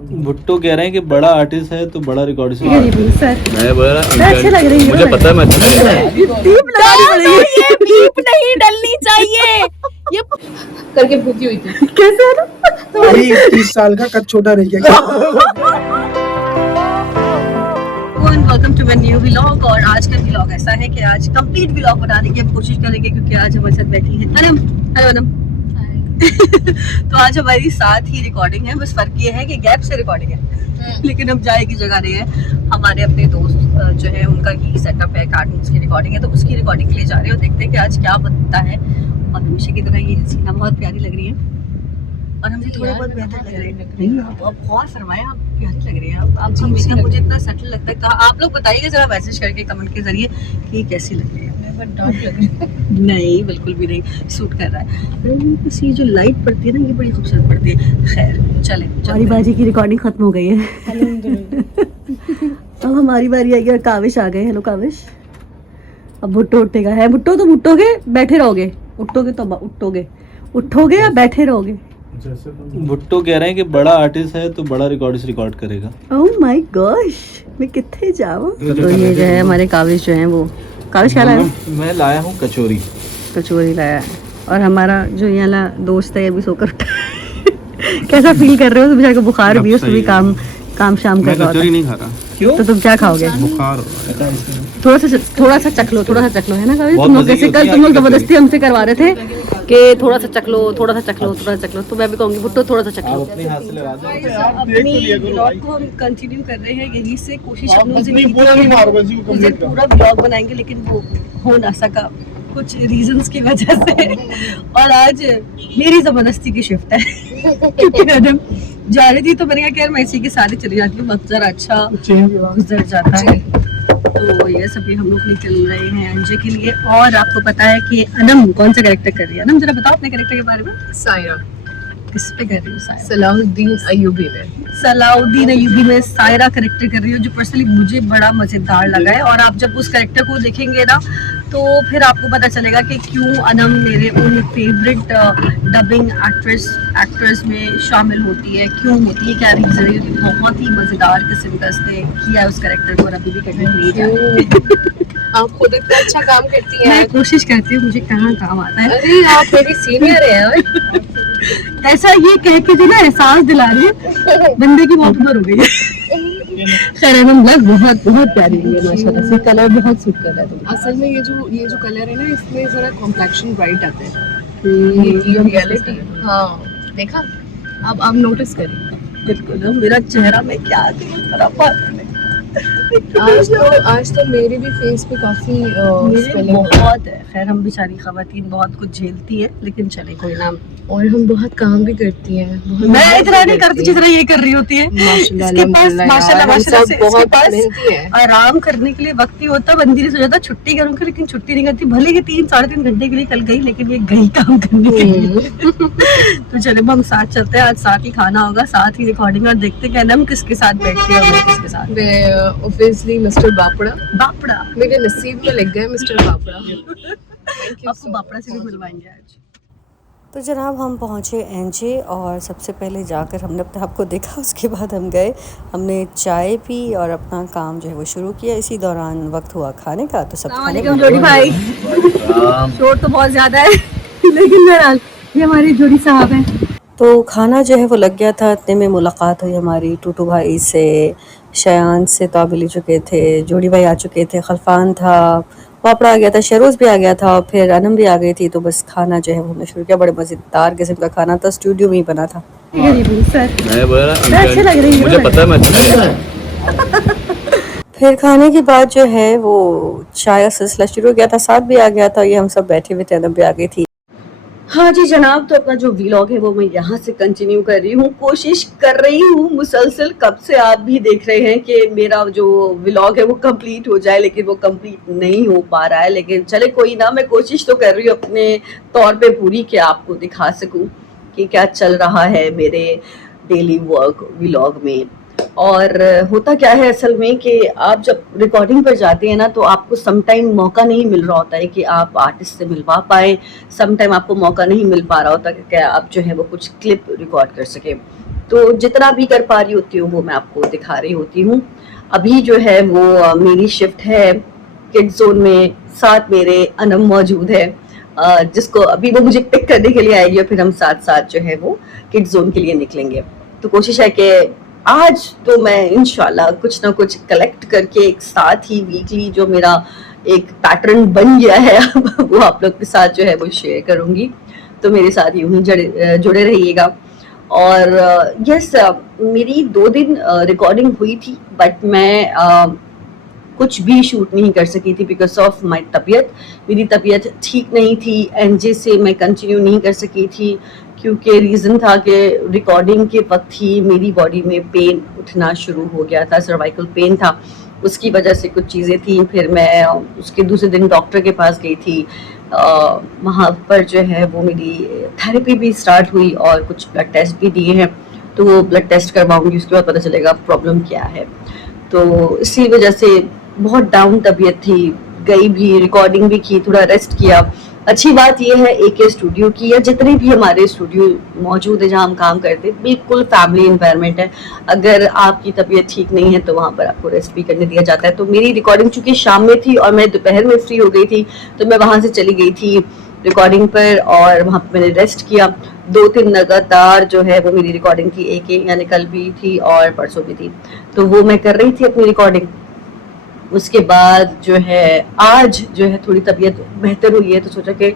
भुट्टो कह रहे हैं कि बड़ा आर्टिस्ट है तो बड़ा रिकॉर्ड से मैं बोल रहा अच्छे लग रही है। मुझे पता है मैं ये बीप नहीं डलनी चाहिए ये करके भूखी हुई थी। कैसे है ना? भाई 30 साल का कद छोटा रह गया welcome to my new vlog. और आज का व्लॉग ऐसा है कि आज कंप्लीट व्लॉग बनाने की हम कोशिश करेंगे क्योंकि आज हमारे साथ बैठी है अनम। हेलो अनम। तो आज हमारी साथ ही रिकॉर्डिंग है, बस फर्क ये है कि गैप से रिकॉर्डिंग है लेकिन अब जाए की जगह नहीं है। हमारे अपने दोस्त जो है उनका ही सेटअप है, कार्टून्स की रिकॉर्डिंग है, तो उसकी रिकॉर्डिंग के लिए जा रहे हो। देखते हैं कि आज क्या बनता है। और हमेशा की तरह ये हसीना बहुत प्यारी लग रही है और हमसे थोड़ा बहुत बेहतर लग रही है। नहीं आप गौर फरमाएं, आप प्यारी लग रही है। आपका मेकअप मुझे इतना सेटल लगता है। कहा आप लोग बताइएगा जरा मैसेज करके कमेंट के जरिए कि कैसी लग रही है। नहीं बिल्कुल भी नहीं, सूट कर रहा है। बस ये जो लाइट पड़ती है ना ये बड़ी खूबसूरत पड़ती है। खैर चले, हमारी बाजी की रिकॉर्डिंग खत्म हो गई है। अब हमारी बारी आई और काविश आ गए। हेलो काविश। अब भुट्टो उठेगा है। भुट्टो तो उठोगे बैठे रहोगे, उठोगे तो उठोगे या बैठे रहोगे। भुट्टो कह रहे हैं कि बड़ा आर्टिस्ट है तो बड़ा रिकॉर्ड करेगा। ओह माय गॉश, मैं कितने जाऊँ। तो ये जो है हमारे काविश जो है वो काविश क्या लाया? मैं लाया हूँ कचौरी लाया है। और हमारा जो यहाँ दोस्त है अभी सोकर उठा है। कैसा फील कर रहे हो? बेचारे को बुखार भी है, उसको भी काम शाम कर रहा होता है। नहीं खा रहा। क्यों? तो तुम क्या खाओगे? बुखार थोड़ा सा चख लो है ना काविश। तुम लोग जैसे कल तुम लोग जबरदस्ती हमसे करवा रहे थे कि थोड़ा सा चख लो। तो मैं भी कहूँगी भुट्टो थोड़ा सा चख लो। अपने हाथ से लगा दो। अपनी व्लॉग को हम कंटिन्यू कर रहे हैं यहीं से। कोशिश उस दिन पूरा व्लॉग बनाएंगे लेकिन वो हो ना सका कुछ रीजंस की वजह से। और आज मेरी जबरदस्ती की शिफ्ट है क्योंकि मैडम जा रही थी तो मैंने कहा यार मैं इसी के साथ ही चली जाती हूँ, वक्त जरा अच्छा गुजर जाता है। तो ये सभी हम लोग निकल रहे हैं अंजे के लिए। और आपको पता है कि अनम कौन सा कैरेक्टर कर रही है? अनम जरा बताओ अपने कैरेक्टर के बारे में। सायरा किस पे कर रही हो? सलाहुद्दीन अयूबी में। सलाउद्दीन अयूबी में सायरा कैरेक्टर कर रही हो, जो पर्सनली मुझे बड़ा मजेदार लगा है। और आप जब उस कैरेक्टर को देखेंगे ना तो फिर आपको पता चलेगा कि क्यों अनम मेरे उन फेवरेट डबिंग एक्ट्रेस में शामिल होती है, क्यों होती है, क्या रीजन है। क्योंकि बहुत ही मजेदार किस्म का इसने किया उस कैरेक्टर को और अभी भी करने के लिए जा रही है। आप खुद इतना अच्छा काम करती हैं। मैं कोशिश करती हूँ, मुझे कहाँ काम आता है। अरे आप मेरी सीनियर हैं। ऐसा ये कह के जो ना एहसास दिला रही है बंदे की बहुत उम्र हो गई है। खैर अनम लग बहुत प्यारी है माशाल्लाह से। कलर बहुत सूट कर रहा है। असल में ये जो कलर है ना इसमें जरा कॉम्प्लेक्शन ब्राइट आता है। ये रियलिटी। हाँ देखा, अब आप नोटिस करिए। बिल्कुल मेरा चेहरा में क्या आज तो मेरे भी फेस पे काफी बहुत है। खैर हम बेचारी खवातीन बहुत कुछ झेलती है लेकिन चले कोई ना। और हम बहुत काम भी करती हैं। मैं इतना नहीं करती जितना ये कर रही होती है। इसके पास माशाल्लाह से बहुत इसके पास मेहनती है। आराम करने के लिए वक्त ही होता। बंदी ने सोचा था छुट्टी करूंगी लेकिन छुट्टी नहीं करती। भले ही 3-3.5 घंटे के लिए कल गई लेकिन ये गई काम करने के लिए। तो चले हम साथ चलते हैं, आज साथ ही खाना होगा, साथ ही रिकॉर्डिंग। और देखते हैं हम किसके साथ बैठते हैं और किसके साथ। ऑब्वियसली मिस्टर बापड़ा मेरे नसीब में लग गए मिस्टर बापड़ा। आपको बापड़ा से भी मिलवाएंगे आज। तो जनाब हम पहुँचे एनजे और सबसे पहले जाकर हमने अपने आप को देखा। उसके बाद हम गए, हमने चाय पी और अपना काम जो है वो शुरू किया। इसी दौरान वक्त हुआ खाने का, तो सब खाने का। जोड़ी भाई शोर तो बहुत ज़्यादा है लेकिन बहरहाल ये हमारी जोड़ी साहब हैं। तो खाना जो है वो लग गया था। इतने में मुलाकात हुई हमारी टूटू भाई से, शयान से तो आप ले चुके थे, जोड़ी भाई आ चुके थे, खलफान था, पापड़ा आ गया था, शरोज भी आ गया था और फिर अनम भी आ गई थी। तो बस खाना जो है वो हमने शुरू किया। बड़े मज़ेदार किस्म का खाना था, स्टूडियो में ही बना था। मैं बोल रहा अच्छे लग रही है। मुझे पता है मैं फिर खाने के बाद जो है वो चाय का सिलसिला शुरू हो गया था, साथ भी आ गया था। ये हम सब बैठे हुए थे, अनम भी आ गई थी। हाँ जी जनाब, तो अपना जो व्लॉग है वो मैं यहाँ से कंटिन्यू कर रही हूँ। कोशिश कर रही हूँ मुसलसल, कब से आप भी देख रहे हैं कि मेरा जो व्लॉग है वो कंप्लीट हो जाए लेकिन वो कंप्लीट नहीं हो पा रहा है। लेकिन चले कोई ना, मैं कोशिश तो कर रही हूँ अपने तौर पे पूरी कि आपको दिखा सकूँ कि क्या चल रहा है मेरे डेली वर्क व्लॉग में। और होता क्या है असल में कि आप जब रिकॉर्डिंग पर जाते हैं ना तो आपको सम टाइम मौका नहीं मिल रहा होता है कि आप आर्टिस्ट से मिलवा पाए। सम टाइम आपको मौका नहीं मिल पा रहा होता कि आप जो है वो कुछ क्लिप रिकॉर्ड कर सके। तो जितना भी कर पा रही होती हूँ वो मैं आपको दिखा रही होती हूँ। अभी जो है वो मेरी शिफ्ट है किड जोन में, साथ मेरे अनम मौजूद है जिसको अभी वो मुझे पिक करने के लिए आएगी और फिर हम साथ साथ जो है वो किड जोन के लिए निकलेंगे। तो कोशिश है कि आज तो मैं इंशाल्लाह कुछ ना कुछ कलेक्ट करके एक साथ ही वीकली जो मेरा एक पैटर्न बन गया है वो आप लोग के साथ जो है वो शेयर करूंगी। तो मेरे साथ यूं ही जुड़े रहिएगा। और यस मेरी 2 दिन रिकॉर्डिंग हुई थी बट मैं कुछ भी शूट नहीं कर सकी थी बिकॉज ऑफ माई तबीयत। मेरी तबीयत ठीक नहीं थी, एनजे से मैं कंटिन्यू नहीं कर सकी थी क्योंकि रीज़न था कि रिकॉर्डिंग के वक्त ही मेरी बॉडी में पेन उठना शुरू हो गया था, सर्वाइकल पेन था, उसकी वजह से कुछ चीज़ें थी। फिर मैं उसके दूसरे दिन डॉक्टर के पास गई थी, वहाँ पर जो है वो मेरी थेरेपी भी स्टार्ट हुई और कुछ ब्लड टेस्ट भी दिए हैं, तो वो ब्लड टेस्ट करवाऊंगी, उसके बाद पता चलेगा प्रॉब्लम क्या है। तो इसी वजह से बहुत डाउन तबीयत थी, गई भी, रिकॉर्डिंग भी की, थोड़ा रेस्ट किया। अच्छी बात यह है AK स्टूडियो की या जितने भी हमारे स्टूडियो मौजूद है जहाँ हम काम करते हैं, बिल्कुल फैमिली एनवायरनमेंट है। अगर आपकी तबीयत ठीक नहीं है तो वहाँ पर आपको रेस्ट भी करने दिया जाता है। तो मेरी रिकॉर्डिंग चूंकि शाम में थी और मैं दोपहर में फ्री हो गई थी, तो मैं वहाँ से चली गई थी रिकॉर्डिंग पर और वहाँ पर मैंने रेस्ट किया। 2-3 लगातार जो है वो मेरी रिकॉर्डिंग थी, AK यानी कल भी थी और परसों भी थी, तो वो मैं कर रही थी अपनी रिकॉर्डिंग। उसके बाद जो है आज जो है थोड़ी तबीयत बेहतर हुई है, तो सोचा कि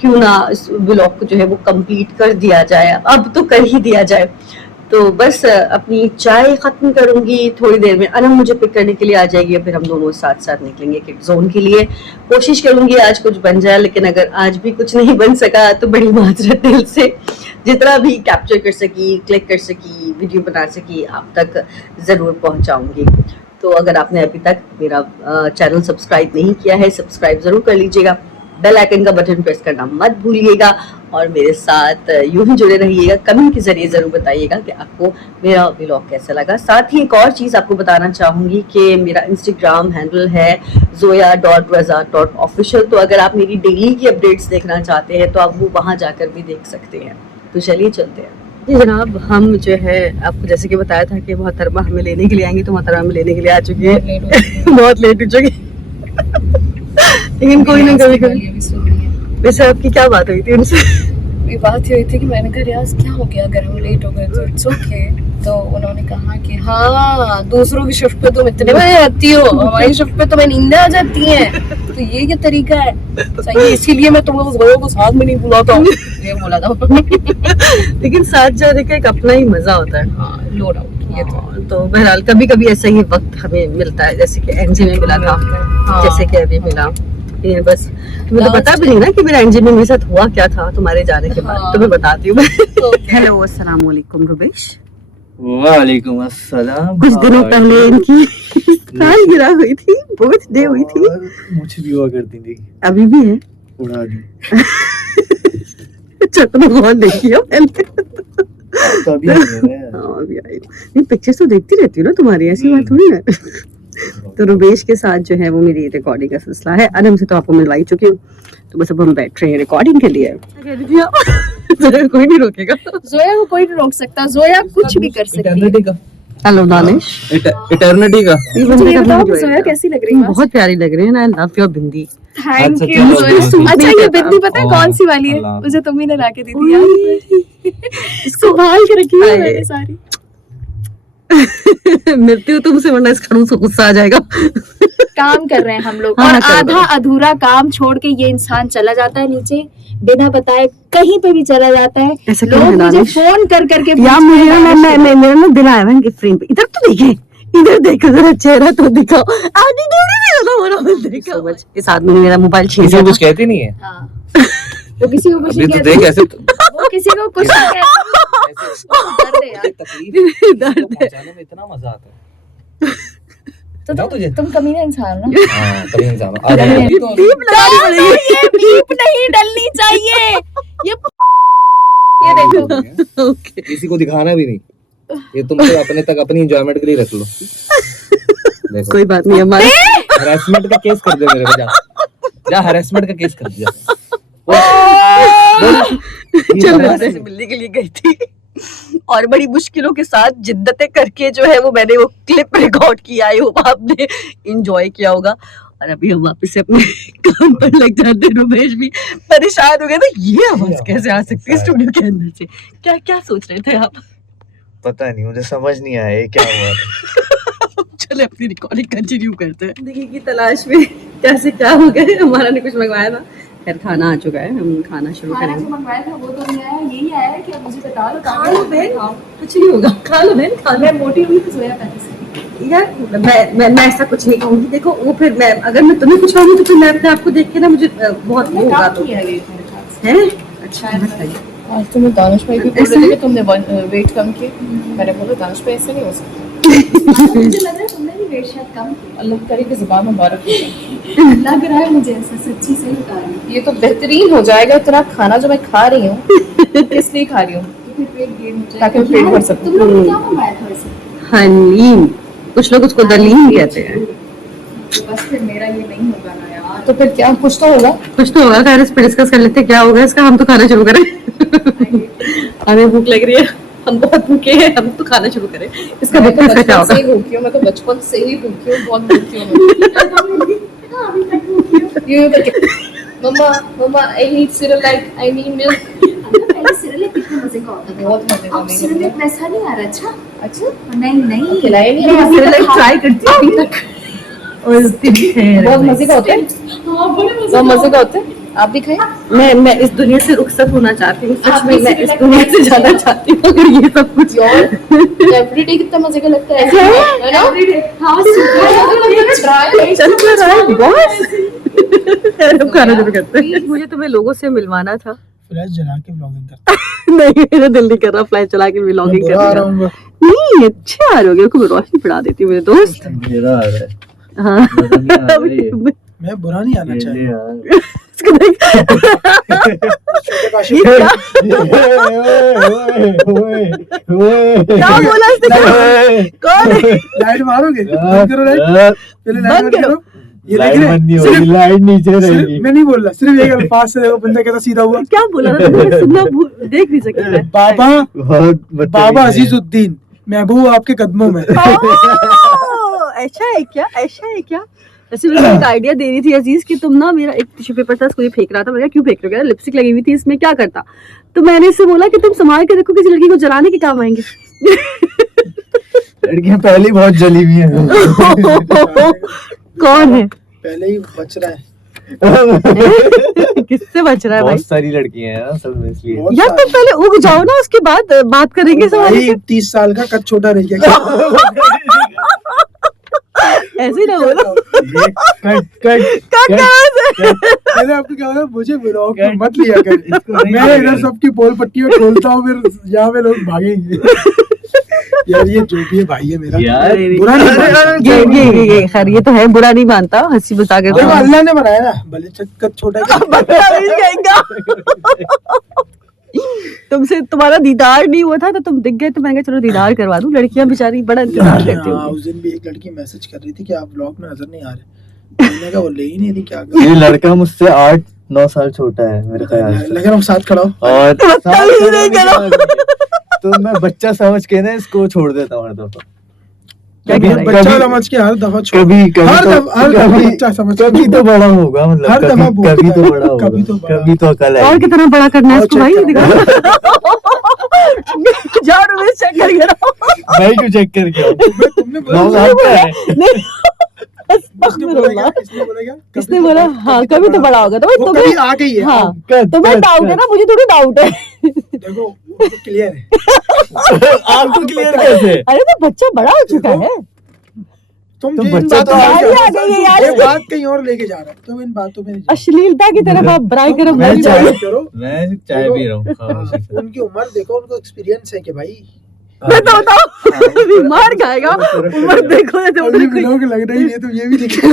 क्यों ना इस ब्लॉग को जो है वो कंप्लीट कर दिया जाए, अब तो कर ही दिया जाए। तो बस अपनी चाय खत्म करूंगी, थोड़ी देर में अनम मुझे पिक करने के लिए आ जाएगी और फिर हम दोनों साथ साथ निकलेंगे किड जोन के लिए। कोशिश करूंगी आज कुछ बन जाए, लेकिन अगर आज भी कुछ नहीं बन सका तो बड़ी माजरत दिल से। जितना भी कैप्चर कर सकी, क्लिक कर सकी, वीडियो बना सकी, आप तक जरूर पहुंचाऊंगी। तो अगर आपने अभी तक मेरा चैनल सब्सक्राइब नहीं किया है, सब्सक्राइब जरूर कर लीजिएगा, बेल आइकन का बटन प्रेस करना मत भूलिएगा और मेरे साथ यूं ही जुड़े रहिएगा। कमेंट के जरिए जरूर बताइएगा कि आपको मेरा व्लॉग कैसा लगा। साथ ही एक और चीज़ आपको बताना चाहूँगी कि मेरा इंस्टाग्राम हैंडल है zoya.raza.official। तो अगर आप मेरी डेली की अपडेट्स देखना चाहते हैं तो आप वो वहाँ जाकर भी देख सकते हैं। तो चलिए चलते हैं जी जनाब। हम जो है आपको जैसे कि बताया था कि मोहतरमा हमें लेने के लिए आएंगे, तो मोहतरमा हमें लेने के लिए आ चुकी है, बहुत लेट हो चुकी लेकिन कोई नहीं, कभी वैसे आपकी क्या बात हुई थी उनसे? बात ये हुई थी कि मैंने कहा रियाज क्या हो गया अगर हम लेट हो गए तो इट्स ओके। तो उन्होंने कहा कि हाँ दूसरों की शिफ्ट पे तुम इतने बजे आती हो, हमारी शिफ्ट पे तुम्हें नींद आ जाती है, तो ये क्या तरीका है सही है, इसीलिए मैं तुम्हें उस बड़ों को साथ में नहीं बुलाता हूँ, ये बोला था। लेकिन साथ जाने का एक अपना ही मजा होता है। हाँ नो डाउट ये तो बहरहाल कभी कभी ऐसा ही वक्त हमें मिलता है, जैसे कि एनजे में मिला था, जैसे कि अभी मिला। ये बस तुम्हें तो पता भी नहीं ना कि मेरा एनजे में मेरे साथ हुआ क्या था तुम्हारे जाने के बाद, तो मैं बताती हूँ। हेलो अस्सलाम वालेकुम रुबेश। वालेकुम अस्सलाम। कुछ दिनों पहले इनकी साल गिरा हुई थी, बर्थडे हुई थी। मुझे भी हुआ करती थी, अभी भी है, उड़ा दी। चलो बहुत देखी हो पहले। तो अभी अभी आई नहीं, पिक्चर्स तो देखती रहती हूँ ना तुम्हारी, ऐसी बात थोड़ी है। तो रुबेश के साथ जो है वो मेरी रिकॉर्डिंग का सिलसिला है। अनम से तो आपको मिलवा ही चुकी हूँ, तो बस अब हम बैठ रहे हैं रिकॉर्डिंग के लिए। कोई नहीं रोकेगा, जोया को कोई नहीं रोक सकता, जोया कुछ भी कर सकती है। हेलो दानिश, इटर्निटी का ये बताओ जोया कैसी लग रही है? बहुत प्यारी लग रही है ना, I love your bindi. Thank अच्छा, यू। चलो, अच्छा ये बिंदी पता है कौन सी वाली है? अल्लाह। मुझे तुम ही ने लाके दी थी यार, संभाल के रखी है मैंने सारी। मिलती हूँ तुमसे वरना इस खड़ूस को गुस्सा आ जाएगा। काम कर रहे हैं हम लोग हाँ, और करो, आधा अधूरा काम छोड़ के ये इंसान चला जाता है नीचे बिना बताए, कहीं पे भी चला जाता है। ऐसा क्यों लोग है मुझे दानिश? फोन कर करके यार मुझे ना मैं मेरा ना दिल आया है कि फ्रेम पे इधर तो देखे, इधर देखो जरा चेहरा तो दिखाओ। आधी दूरी नहीं होता मेरा बंदे देखो। इस आदमी ने मेरा मोबाइल छीन लिया। कुछ कहती नहीं है हाँ। वो किसी को कुछ अभी नहीं तो कहती, देख ऐसे वो किसी को कुछ नहीं कहती। दर्द है यार। तकलीफ पहुंचाने में इतना मजा आता है। तो बताओ तुझे। तुम कमीना इंसान हो ना। हाँ कभी इंसान हो। आ जा यार। बीप लगानी पड़ेगी। ये बीप नहीं डलनी चाहिए। ये देखो ओके किसी को दिखाना भी नहीं, ये तुम तो अपने तक अपनी एंजॉयमेंट के लिए रख लो। देखो कोई बात नहीं, हमारे हरासमेंट का केस कर दे मेरे पे, जा हरासमेंट का केस कर दिया। चल रहा से मिलने के लिए गई थी, और बड़ी मुश्किलों के साथ जिद्दतें करके जो है वो मैंने वो क्लिप रिकॉर्ड किया। आई होप आपने इंजॉय किया होगा। और अभी हम वापस से अपने काम पर लग जाते हैं। रुमेश भी परेशान हो गए थे, ये आवाज कैसे आ सकती है स्टूडियो के अंदर से। क्या क्या सोच रहे थे आप? पता नहीं, मुझे समझ नहीं आया ये क्या हुआ था। चले अपनी रिकॉर्डिंग कंटिन्यू करते हैं। देखिए की तलाश में कैसे क्या हो गए। हमारा ने कुछ मंगवाया था, खैर खाना आ चुका है, हम खाना शुरू करेंगे। जो मंगवाया था वो तो नहीं आया, यही आया है कि अब मुझे बता दो। खा लो बहन, कुछ नहीं होगा, खा लो बहन, खा लो। मैं मोटी हुई तो सोया पहले से। यार मैं ऐसा कुछ नहीं कहूँगी। देखो वो फिर मैं अगर मैं तुम्हें कुछ कहूँगी तो फिर मैं अपने आप को देख के ना मुझे बहुत वो होगा। तो है अच्छा बताइए। आज तुम्हें दानिश भाई भी बोल रहे थे कि तुमने वेट कम किया। मैंने बोला दानिश भाई ऐसे नहीं हो सकता। मुझे लग रहा है तुमने भी वेट शायद कम किया। अल्लाह करे कि ज़ुबान मुबारक हो। लग रहा है मुझे ऐसा, सच्ची सही बता रही हूँ। ये तो बेहतरीन हो जाएगा। इतना खाना जो मैं खा रही हूँ किस लिए खा रही हूँ? ताकि मैं पेट भर सकूँ। तुम लोग क्या मंगाया था वैसे? हलीम, कुछ लोग उसको दलीम कहते हैं। बस फिर मेरा ये नहीं होगा ना यार। तो फिर क्या, कुछ तो होगा। कुछ तो होगा। खैर इस पर डिस्कस कर लेते हैं क्या होगा इसका। हम तो खाना शुरू करें। हमें भूख लग रही है, हम बहुत भूखे हैं, हम तो खाना शुरू करें। इसका मैं तो बचपन क्या बचपन होगा? से ही भूखी हूँ। मैं तो बचपन से ही भूखी हूँ, बहुत भूखी हूँ। यूं करके mamma mamma I need Cerelac, I need milk. पहले सिरेलैक कितने मजे का होता था। बहुत मजे का। अब सिरेलैक वैसा नहीं आ रहा। अच्छा अच्छा नहीं नहीं खिलाए नहीं। मैं सिरेलैक ट्राई करती हूँ अभी तक। और बहुत मजे का होता है। हाँ बहुत मजे का होता है। आप भी खाएं। मैं इस दुनिया से रुखसत होना चाहती हूँ। सच में मैं इस दुनिया से जाना चाहती हूँ। अगर ये सब कुछ एवरीडे कितना मजे का लगता है ना। एवरीडे हाँ चल रहा है बॉस। अब खाना शुरू करते हैं। मुझे तुम्हें लोगों से मिलवाना था। फ्लैश जला के ब्लॉगिंग करता नहीं मेरा दिल नहीं कर रहा फ्लैश चला के व्लॉगिंग बुरा आ रहा करने हूँ का। नहीं अच्छे आ रहे हो, रोशनी पड़ा देती हूँ मेरे दोस्त। मेरा आ रहा है। हाँ मजा नहीं आ रहा है ये। मैं बुरा नहीं आना ले चाहिए। यार। इसको देख। काशी ये क्या क्या बोला इसने? कौन है? लाइट मारोगे? बंद करो लाइट, पहले लाइट बंद बंद करो। करो। ये लाइट देख बंद नहीं रहे होगी, लाइट नीचे रहेगी। मैं नहीं बोल रहा, सिर्फ एक अल्फाज से देखो बंदा कैसा सीधा हुआ। क्या बोला था तुमने? सुनना देख नहीं सकती मैं। बाबा बहुत बाबा अजीजुद्दीन, महबूब आपके कदमों में। ओह, ऐसा है क्या? ऐसा है क्या? वैसे मुझे एक आइडिया दे रही थी अजीज कि तुम ना, मेरा एक टिश्यू पेपर था उसको ये फेंक रहा था। मैंने कहा क्यों फेंक रहे हो? लिपस्टिक लगी हुई थी इसमें, क्या करता? तो मैंने इससे बोला कि तुम संभाल के देखो, किसी लड़की को जलाने के काम आएंगे। लड़कियां पहले बहुत जली हुई हैं। कौन है? पहले ही बच रहा है। किससे बच रहा है भाई? बहुत सारी लड़कियां हैं ना, सब में इसलिए। बहुत यार तुम पहले उग जाओ ना, उसके बाद बात करेंगे सवाल भाई 30 साल का कद छोटा रह गया क्या? ऐसे ही ना बोलो। कट मैंने आपको क्या बोला, मुझे ब्लॉग में मत लिया कर। मैं इधर सबकी पोल पट्टियां खोलता हूँ, फिर यहाँ पे लोग भागेंगे। यार ये जो भी है भाई है मेरा, यार बुरा नहीं मानता। ये खैर ये तो है, बुरा नहीं मानता, हंसी मजाक है। देखो अल्लाह ने बनाया ना, भले कद छोटा तुमसे तुम्हारा दीदार नहीं हुआ था तो तुम दिख गए, तो मैंने कहा चलो दीदार करवा दूं। लड़कियां बेचारी बड़ा इंतजार करती हाँ, होंगी। उस दिन भी एक लड़की मैसेज कर रही थी कि आप ब्लॉग में नजर नहीं आ रहे। मैंने कहा वो ले ही नहीं रही, क्या ये लड़का मुझसे 8-9 साल छोटा है मेरे ख्याल से। लगे हम साथ खड़ा हो। और ही नहीं करो। तो मैं बच्चा समझ के ना इसको छोड़ देता हूँ हर दफा। क्या कह रहा है? बच्चा समझ के हर दफा छोड़, कभी हर तो दफा बच्चा समझ के कभी तो बड़ा होगा, मतलब हर दफा बोलता कभी तो है, बड़ा होगा, कभी तो बड़ा। कभी तो अकल है। और कितना बड़ा करना है और इसको भाई? check दिखा जाओ में चेक करके रहो। मैं क्यों चेक करके आऊँ? तुमने बोला, 9 साल का है। इसने बोला क्या? इसने बोला क्या? किसने बोला? हाँ कभी तो बड़ा होगा। तो भाई वो कभी तुम्हें आ गई है। हाँ कद, तुम्हें कद, डाउट है कद। ना, मुझे थोड़ी डाउट है। देखो क्लियर है। आपको क्लियर कैसे? अरे तो बच्चा बड़ा हो चुका है। तुम तो इन बच्चा बातों तो में आ क्या- गई है यार। ये बात कहीं और लेके जा रहा है, तुम इन बातों में नहीं जाओ। अश्लीलता की तरफ आप बराई करम मैं नहीं चाय- जाइए। करो। मैं चाय पी रहा हूँ। हाँ, उनकी उम्र देखो, उनको एक्सपीरियंस है कि भाई बताओ बताओ, मार खाएगा। उम्र देखो या तो अभी लोग लग रही है, तुम ये भी दिखे।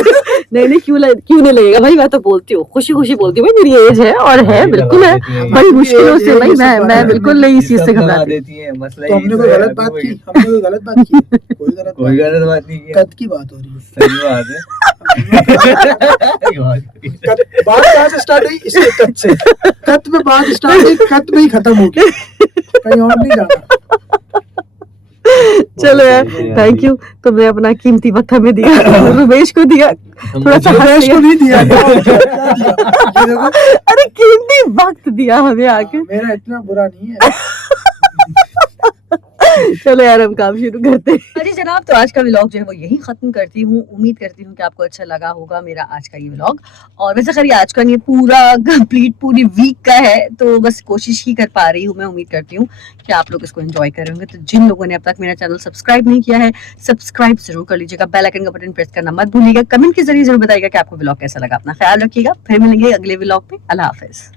नहीं क्यों नहीं लगेगा भाई? मैं तो बोलती हूँ, खुशी खुशी बोलती हूँ भाई, मेरी एज है और है, बिल्कुल है। बड़ी मुश्किलों से भाई मैं बिल्कुल नहीं इस चीज से घबराती। देती है मसला। तो हमने कोई गलत बात की? हमने कोई गलत बात की? कोई गलत कोई गलत बात नहीं की। कद की बात हो रही है। सही बात है। बात कहाँ से स्टार्ट हुई? इसके कत से। कत में बात स्टार्ट हुई, कत में ही खत्म हो गई, कहीं और नहीं जाना। चलो यार, थैंक यू, तुमने अपना कीमती वक्त हमें दिया, रुमेश को दिया, थोड़ा सा हंस रुमेश को लिया। नहीं दिया, क्या दिया? ये देखो, अरे कीमती वक्त दिया हमें आके। मेरा इतना बुरा नहीं है। चलो यार, हम काम शुरू करते हैं। अजी जनाब, तो आज का व्लॉग जो है वो यही खत्म करती हूँ। उम्मीद करती हूँ कि आपको अच्छा लगा होगा मेरा आज का ये व्लॉग। और वैसे खैर आज का नहीं, पूरा कंप्लीट पूरी वीक का है, तो बस कोशिश ही कर पा रही हूँ। मैं उम्मीद करती हूँ कि आप लोग इसको एंजॉय कर रहे होंगे। तो जिन लोगों ने अब तक मेरा चैनल सब्सक्राइब नहीं किया है, सब्सक्राइब जरूर कर लीजिएगा, बेल आइकन का बटन प्रेस करना मत भूलिएगा, कमेंट के जरिए जरूर बताइएगा कि आपको व्लॉग कैसा लगा। अपना ख्याल रखिएगा, फिर मिलेंगे अगले व्लॉग में। अल्लाह हाफिज।